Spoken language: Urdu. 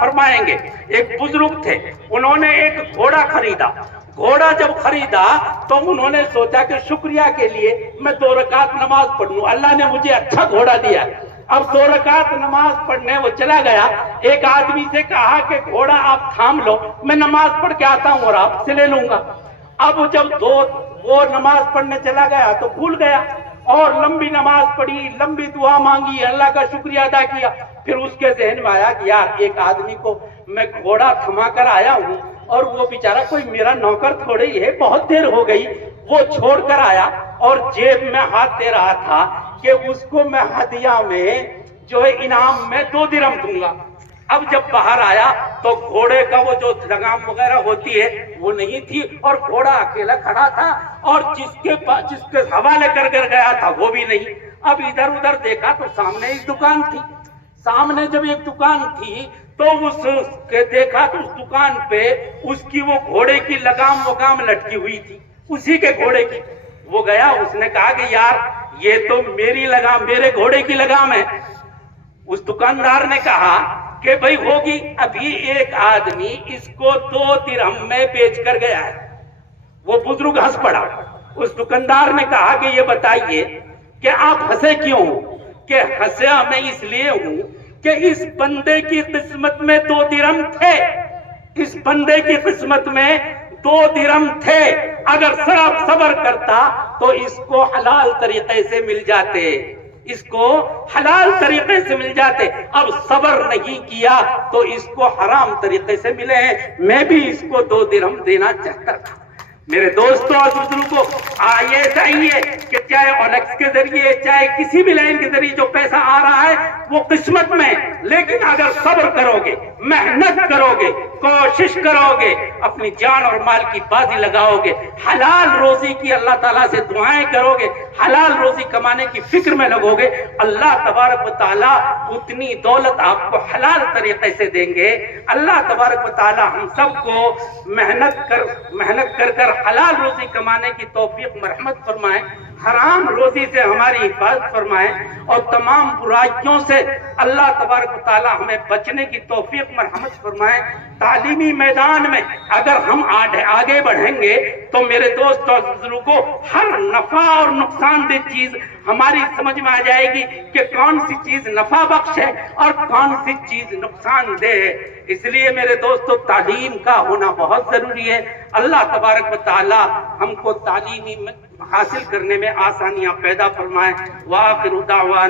فرمائیں گے. ایک بزرگ تھے, انہوں نے ایک گھوڑا خریدا. گھوڑا جب خریدا تو انہوں نے سوچا کہ شکریہ کے لیے میں 2 رکعت نماز پڑھ لوں, اللہ نے مجھے اچھا گھوڑا دیا. اب 2 رکعت نماز پڑھنے وہ چلا گیا. ایک آدمی سے کہا کہ گھوڑا آپ تھام لو, میں نماز پڑھ کے آتا ہوں اور آپ سے لے لوں گا. اب جب وہ نماز پڑھنے چلا گیا تو بھول گیا اور لمبی نماز پڑھی, لمبی دعا مانگی, اللہ کا شکریہ ادا کیا. پھر اس کے ذہن میں آیا کہ یار ایک آدمی کو میں گھوڑا تھما کر آیا ہوں اور وہ بیچارہ کوئی میرا نوکر تھوڑے ہی ہے, بہت دیر ہو گئی. وہ چھوڑ کر آیا اور جیب میں ہاتھ دے رہا تھا کہ اس کو میں ہدیہ میں جو ہے انعام میں 2 درہم دوں گا. اب جب باہر آیا تو گھوڑے کا وہ جو لگام وغیرہ ہوتی ہے وہ نہیں تھی اور گھوڑا اکیلا کھڑا تھا اور جس کے حوالے کر گیا تھا وہ بھی نہیں. اب ادھر ادھر دیکھا تو سامنے ایک دکان تھی. سامنے جب ایک دکان تھی تو اس کے دیکھا تو اس دکان پہ اس کی وہ گھوڑے کی لگام وگام لٹکی ہوئی تھی, اسی کے گھوڑے کی. وہ گیا, اس نے کہا کہ یار یہ تو میری لگام, میرے گھوڑے کی لگام ہے. اس دکاندار نے کہا کہ بھئی ہوگی, ابھی ایک آدمی اس کو 2 درہم میں بیچ کر گیا ہے. وہ بزرگ ہنس پڑا. اس دکاندار نے کہا کہ یہ بتائیے کہ آپ ہنسے کیوں؟ کہ ہنسا میں اس لیے ہوں کہ اس بندے کی قسمت میں 2 درہم تھے. اس بندے کی قسمت میں 2 درہم تھے. اگر صبر کرتا تو اس کو حلال طریقے سے مل جاتے, اس کو حلال طریقے سے مل جاتے. اب صبر نہیں کیا تو اس کو حرام طریقے سے ملے ہیں. میں بھی اس کو 2 درہم دینا چاہتا تھا. میرے دوستوں اور بزرگوں, یہ چاہیے کہ چاہے الیکس کے ذریعے چاہے کسی بھی لائن کے ذریعے جو پیسہ آ رہا ہے وہ قسمت میں, لیکن اگر صبر کرو گے, محنت کرو گے, کوشش کرو گے, اپنی جان اور مال کی بازی لگاؤ گے, حلال روزی کی اللہ تعالیٰ سے دعائیں کرو گے, حلال روزی کمانے کی فکر میں لگو گے, اللہ تبارک و تعالیٰ اتنی دولت آپ کو حلال طریقے سے دیں گے. اللہ تبارک و تعالیٰ ہم سب کو محنت کر حلال روزی کمانے کی توفیق مرحمت فرمائے, حرام روزی سے ہماری حفاظت فرمائے اور تمام برائیوں سے اللہ تبارک و تعالی ہمیں بچنے کی توفیق مرحمت فرمائے. تعلیمی میدان میں اگر ہم آگے بڑھیں گے تو میرے دوست اور بزرگوں, ہر نفع اور نقصان دہ چیز ہماری سمجھ میں آ جائے گی کہ کون سی چیز نفع بخش ہے اور کون سی چیز نقصان دہ ہے. اس لیے میرے دوستو تعلیم کا ہونا بہت ضروری ہے. اللہ تبارک و تعالی ہم کو تعلیمی حاصل کرنے میں آسانیاں پیدا فرمائے. وآخر دعوانا